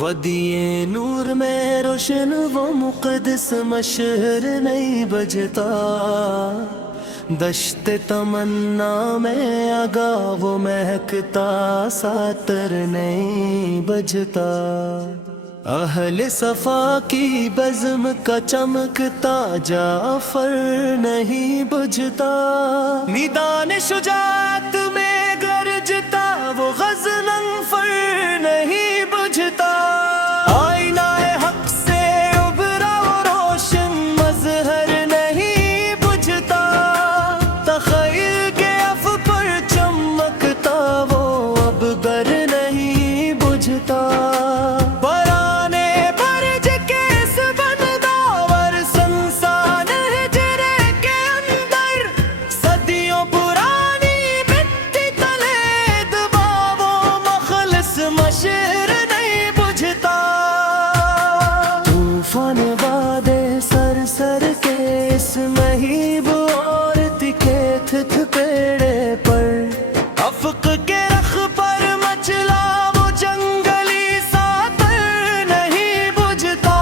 ودیے نور میں روشن وہ مقدس مشہر نہیں بجتا، دشت تمنا میں آگا وہ مہکتا ساتر نہیں بجتا، اہل صفا کی بزم کا چمکتا جعفر نہیں بجھتا، میدان شجاعت میں گرجتا وہ غضنفر نہیں بجھتا، آئینہ حق سے ابھرا وہ روشن مظہر نہیں بجھتا، تخیل کے اف پر چمکتا وہ اب گر نہیں بجھتا، پرانے برج کے سبنداور سنسان ہجرے کے اندر، صدیوں پرانی مٹی تلے دبا وہ مخلص مشعر نہیں بجھتا، طوفان بادے سر سر کے اس مہیب عورت کے تھک پیڑے پر، افق کے رخ پر مچلا وہ جنگلی ساتر نہیں بجھتا،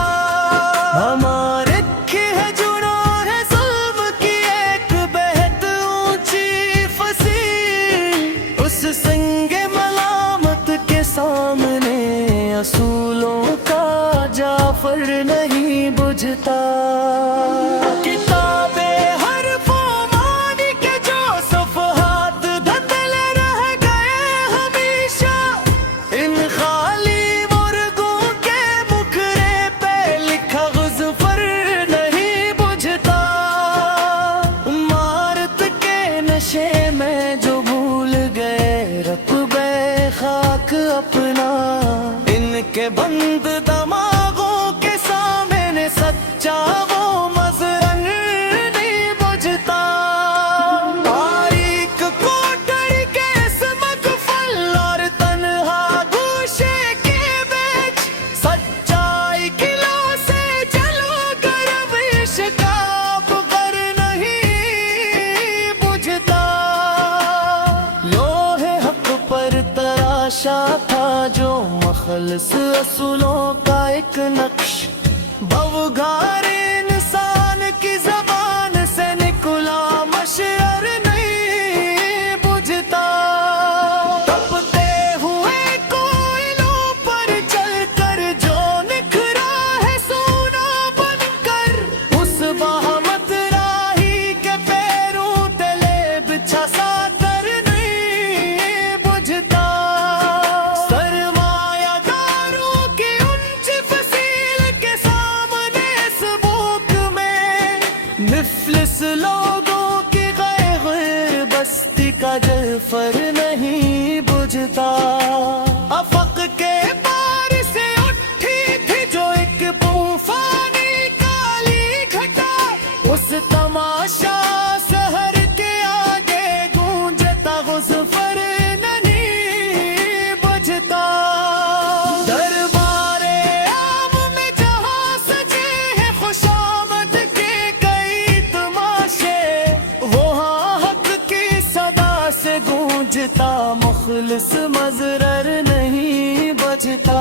ہمارے ہے جناح ظلم کی ایک بہت اونچی فصیل، اس سنگ ملامت کے سامنے اصولوں کا جعفر نہیں بجھتا، کتابیں حرف و معنی کے جو صفحات دھندل رہ گئے ہمیشہ، ان خالی مرغوں کے مکھرے پہ لکھا غضنفر نہیں بجھتا، عمارت کے نشے میں جو بھول گئے رقبہ خاک اپنا، ان کے بند دماغوں کے سامنے سچا وہ مظہر نہیں بجھتا، تاریک کوٹڑی کے اس مغفل اور تنہا گوشے کے بیچ، سچائی قلعوں سے جلو کر وش کا فخر نہیں بجھتا، لوح حق پر تراشا تھا جو مخلص اصولوں کا ایک نقش، بوگھار انسان کی زبان سے نکلا مشعر نہیں بجھتا، تپتے ہوئے کوئلوں پر چل کر جو نکھرا ہے سونا بن کر، اس بہمت راہی کے پیروں تلے بچھا ساتر نہیں بجھتا، سرمایہ داروں کی اونچی فصیل کے سامنے اس بھوک میں، مفلس لوگوں کی غیر بستی کا جعفر نہیں بجھتا، افق کے پار سے اٹھی تھی جو ایک طوفانی کالی گھٹا، اس تماشا سحر کے آگے گونجتا غضنفر نہیں بجھتا، دربار عام میں جہاں سجے ہیں خوشامد کے کئی تماشے، وہاں حق کی صدا سے گونجتا مخلص مظہر نہیں بجھتا،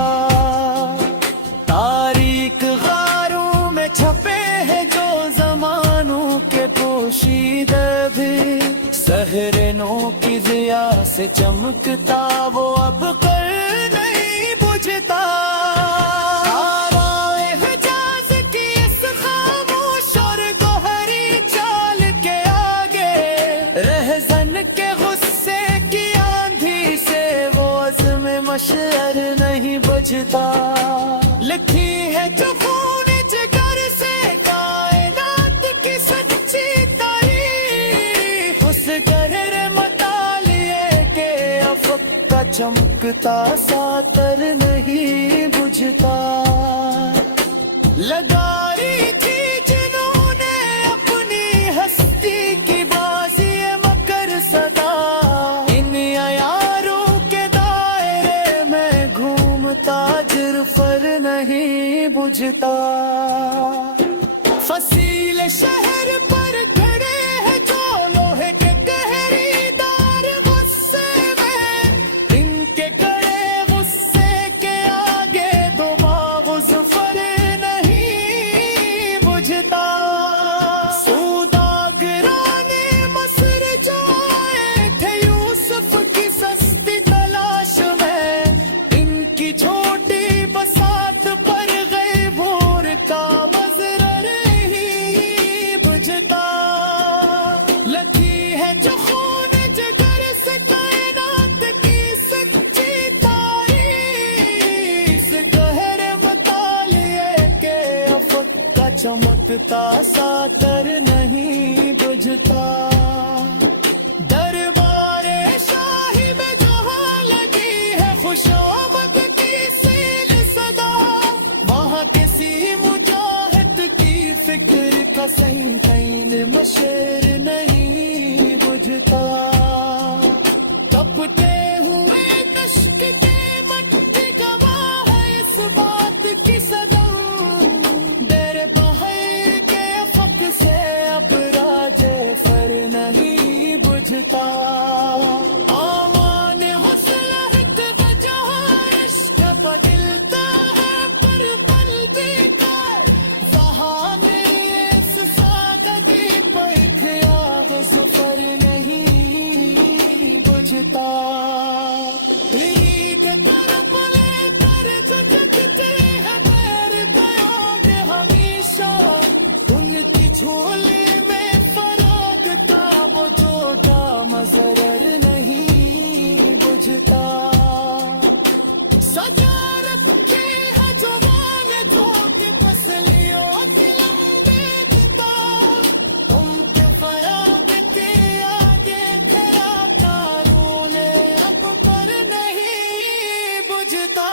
تاریک غاروں میں چھپے ہیں جو زمانوں کے پوشیدہ بھی، سحرنوں کی ضیا سے چمکتا وہ اب کر نہیں بجھتا، آرائے حجاز کی اس خاموش اور گوہری چال کے آگے، رہزن کے غصے کی آندھی سے وہ عزم مشعر نہیں بجھتا، لکھی ہے جو خون جگر سے کائنات کی سچی تاریخ، اس گہر مطالعے کے افق کا چمکتا ساتر نہیں بجھتا، لگا رہی تھی جنہوں نے اپنی ہستی کی بازی مکر صدا، ان عیاروں کے دائرے میں گھومتا جعفر نہیں بجھتا، فصیل شہر پر کھڑے ہیں جو لوہے چمکتا سا تر نہیں بجھتا دربار شاہی میں جہاں لگی ہے خوشامد کی سیل صدا وہاں کسی مجاہد کی فکر کا سینتین مشیر نہیں بجھتا تپتے ہوئے دشت کے مٹی گواہ ہے اس بات کی صدا دیر بہر کے فق سے اب راج فر نہیں بجھتا آمان حسلحت بجہارش بدلتا ہے پر پل دیکھا بہانے اس سادگی پر خیال ظفر نہیں بجھتا عید طرف لے کر جو جگتے ہیں پیر پیاگ ہمیشہ ان کی جھولی میں فراغ تاب جو دام ضرر نہیں بجھتا سجا رکھے ہے جوان جو کہ پسلیوں کی لمبے دیتا تم کے فراغ کے آگے کھڑا تاروں نے اب پر نہیں بجھتا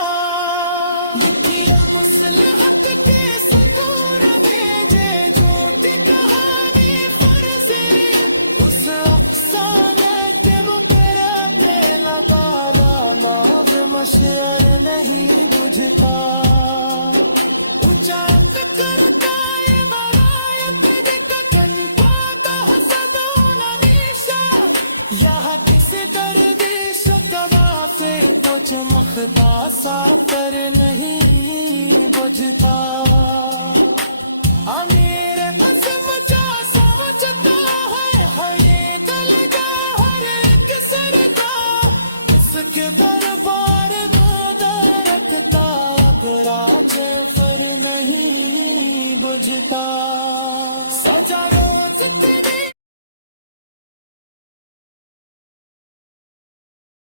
لکھیا مصلحت کے ستون بھیجے جھوٹی کہانی فرضی اس افسانے کے اوپر اپنے لگا ناب مشعر نہیں بجھتا اونچا کرتا ہے ولایت دکن پاتا حسدون نیشا یہاں کسی دردش دوافے تو چمکتا سا پر نہیں بجھتا امیر عزم جا سمجھتا ہے یہ کلگا ہر ایک سر کا اس کے دربار کو در رکھتا اب راج فر نہیں بجھتا